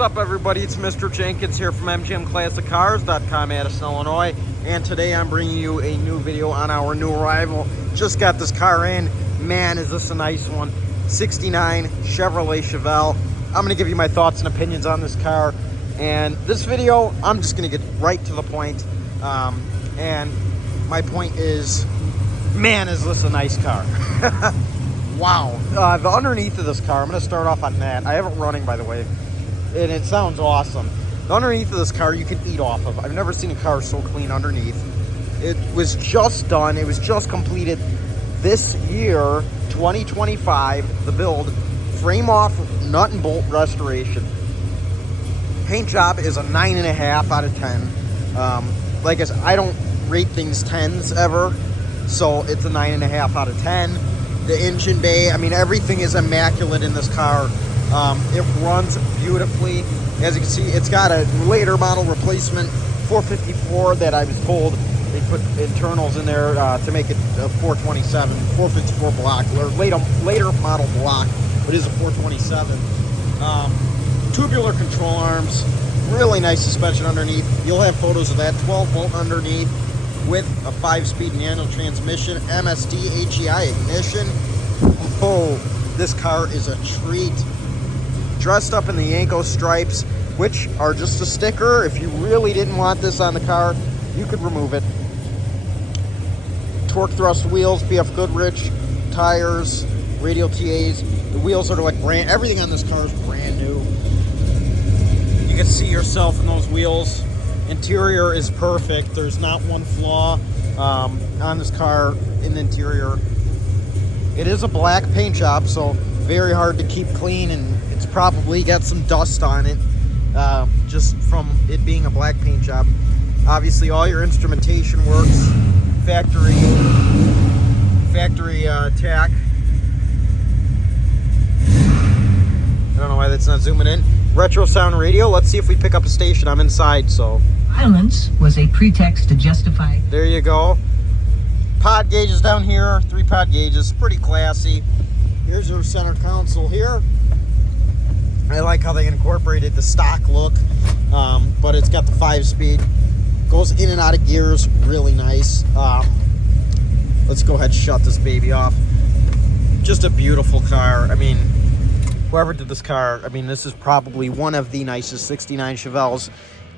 What's up, everybody? It's Mr. Jenkins here from MGMClassicCars.com, Addison, Illinois, and today I'm bringing you a new video on our new arrival. Just got this car in. Man, is this a nice one. 69 Chevrolet Chevelle. I'm going to give you my thoughts and opinions on this car. And this video, I'm just going to get right to the point. And my point is, man, is this a nice car. Wow. The underneath of this car, I'm going to start off on that. I have it running, by the way, and it sounds awesome. The underneath of this car, you can eat off of. I've never seen a car so clean underneath. It was just done. It was just completed this year, 2025, the build. Frame off, nut and bolt restoration. Paint job is a 9.5 out of 10. Like I said, I don't rate things 10s ever, so it's a 9.5 out of 10. The engine bay, I mean, everything is immaculate in this car. It runs beautifully. As you can see, it's got a later model replacement 454 that I was told they put internals in there to make it a 427, 454 block, or later model block, but it is a 427. Tubular control arms, really nice suspension underneath. You'll have photos of that. 12-volt underneath with a 5-speed manual transmission, MSD HEI ignition. Oh, this car is a treat. Dressed up in the Yenko stripes, which are just a sticker. If you really didn't want this on the car, you could remove it. Torque thrust wheels, BF Goodrich, tires, radial TAs. The wheels are like brand, everything on this car is brand new. You can see yourself in those wheels. Interior is perfect. There's not one flaw on this car in the interior. It is a black paint job, so very hard to keep clean, and it's probably got some dust on it just from it being a black paint job. Obviously, all your instrumentation works. Factory tack. I don't know why that's not zooming in. Retro sound radio. Let's see if we pick up a station. I'm inside, so. Violence was a pretext to justify. There you go. Pod gauges down here. 3 pod gauges. Pretty classy. Here's our center console here. I like how they incorporated the stock look, but it's got the 5-speed. Goes in and out of gears. Really nice. Let's go ahead and shut this baby off. Just a beautiful car. I mean, whoever did this car, I mean, this is probably one of the nicest 69 Chevelles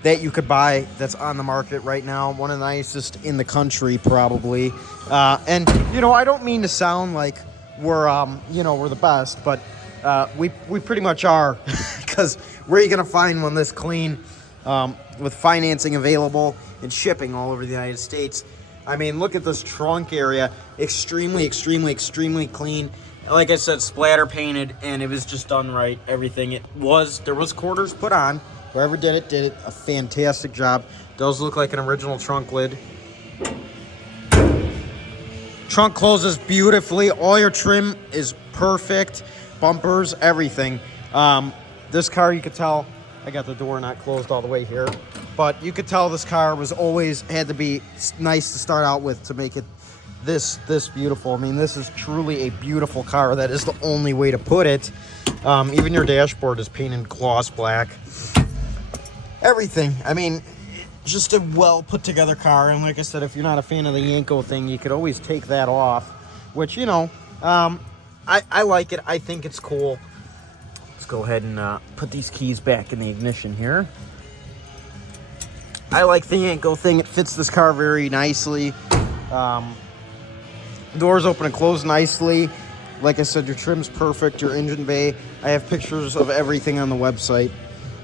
that you could buy that's on the market right now. One of the nicest in the country, probably. And, you know, I don't mean to sound like we're, you know, we're the best, but we pretty much are. Because where are you going to find one this clean with financing available and shipping all over the United States? I mean, look at this trunk area. Extremely, extremely, extremely clean. Like I said, splatter painted, and it was just done right. Everything there was quarters put on. Whoever did it a fantastic job. Does look like an original trunk lid. Trunk closes beautifully. All your trim is perfect. Bumpers, everything. This car, you could tell, I got the door not closed all the way here, but you could tell this car was always had to be nice to start out with to make it this beautiful. I mean, this is truly a beautiful car. That is the only way to put it. Even your dashboard is painted gloss black. Everything. I mean, just a well put together car. And like I said, if you're not a fan of the Yenko thing, you could always take that off, which, you know, I like it. I think it's cool. Let's go ahead and put these keys back in the ignition here. I like the Yenko thing. It fits this car very nicely. Doors open and close nicely. Like I said, your trim's perfect. Your engine bay. I have pictures of everything on the website.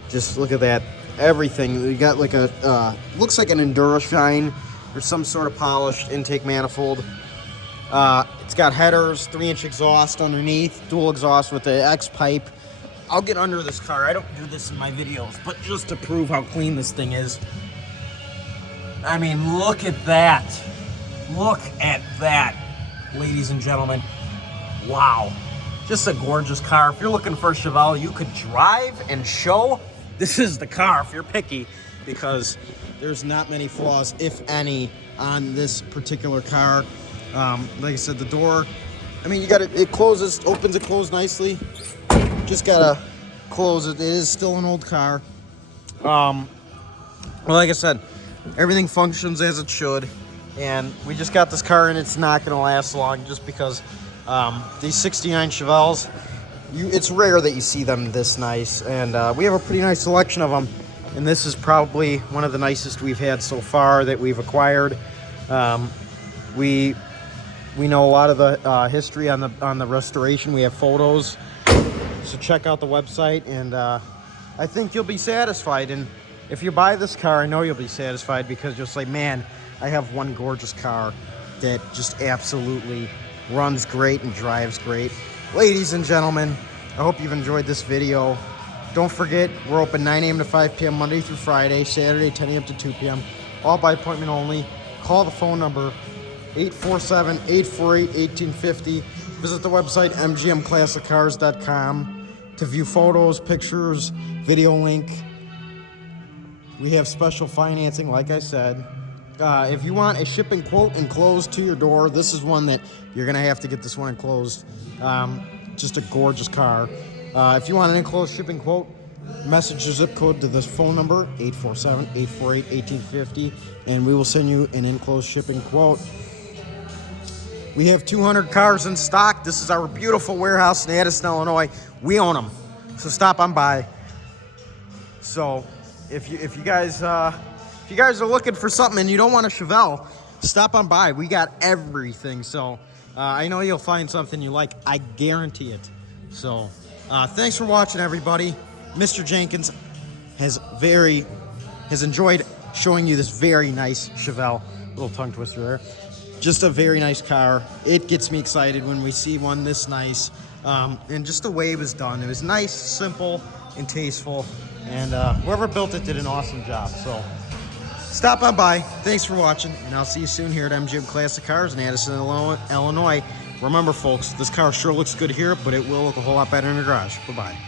Just look at that. Everything. You got like a, looks like an Enduro shine or some sort of polished intake manifold. It's got headers, 3-inch exhaust underneath, dual exhaust with the X pipe. I'll get under this car. I don't do this in my videos, but just to prove how clean this thing is. I mean, look at that. Look at that, ladies and gentlemen. Wow. Just a gorgeous car. If you're looking for a Chevelle you could drive and show, this is the car if you're picky, because there's not many flaws, if any, on this particular car. Like I said, the door, I mean, you got it closes, opens and closes nicely. Just gotta close it. It is still an old car. Well, like I said, everything functions as it should, and we just got this car and it's not going to last long just because these 69 Chevelles, it's rare that you see them this nice, and we have a pretty nice selection of them, and this is probably one of the nicest we've had so far that we've acquired. We know a lot of the history on the restoration. We have photos, so check out the website, and I think you'll be satisfied. And if you buy this car, I know you'll be satisfied because you'll say, man, I have one gorgeous car that just absolutely runs great and drives great. Ladies and gentlemen, I hope you've enjoyed this video. Don't forget, we're open 9 a.m. to 5 p.m. Monday through Friday, Saturday 10 a.m. to 2 p.m. All by appointment only. Call the phone number 847-848-1850. Visit the website mgmclassicars.com to view photos, pictures, video link. We have special financing, like I said. If you want a shipping quote enclosed to your door, this is one that you're going to have to get this one enclosed. Just a gorgeous car. If you want an enclosed shipping quote, message your zip code to this phone number, 847-848-1850, and we will send you an enclosed shipping quote. We have 200 cars in stock. This is our beautiful warehouse in Addison, Illinois. We own them, so stop on by. So if you guys are looking for something and you don't want a Chevelle, stop on by. We got everything. So I know you'll find something you like. I guarantee it. So thanks for watching, everybody. Mr. Jenkins has enjoyed showing you this very nice Chevelle. Little tongue twister there. Just a very nice car. It gets me excited when we see one this nice. And just the way it was done. It was nice, simple, and tasteful. And whoever built it did an awesome job. So stop on by. Thanks for watching. And I'll see you soon here at MGM Classic Cars in Addison, Illinois. Remember, folks, this car sure looks good here, but it will look a whole lot better in the garage. Bye-bye.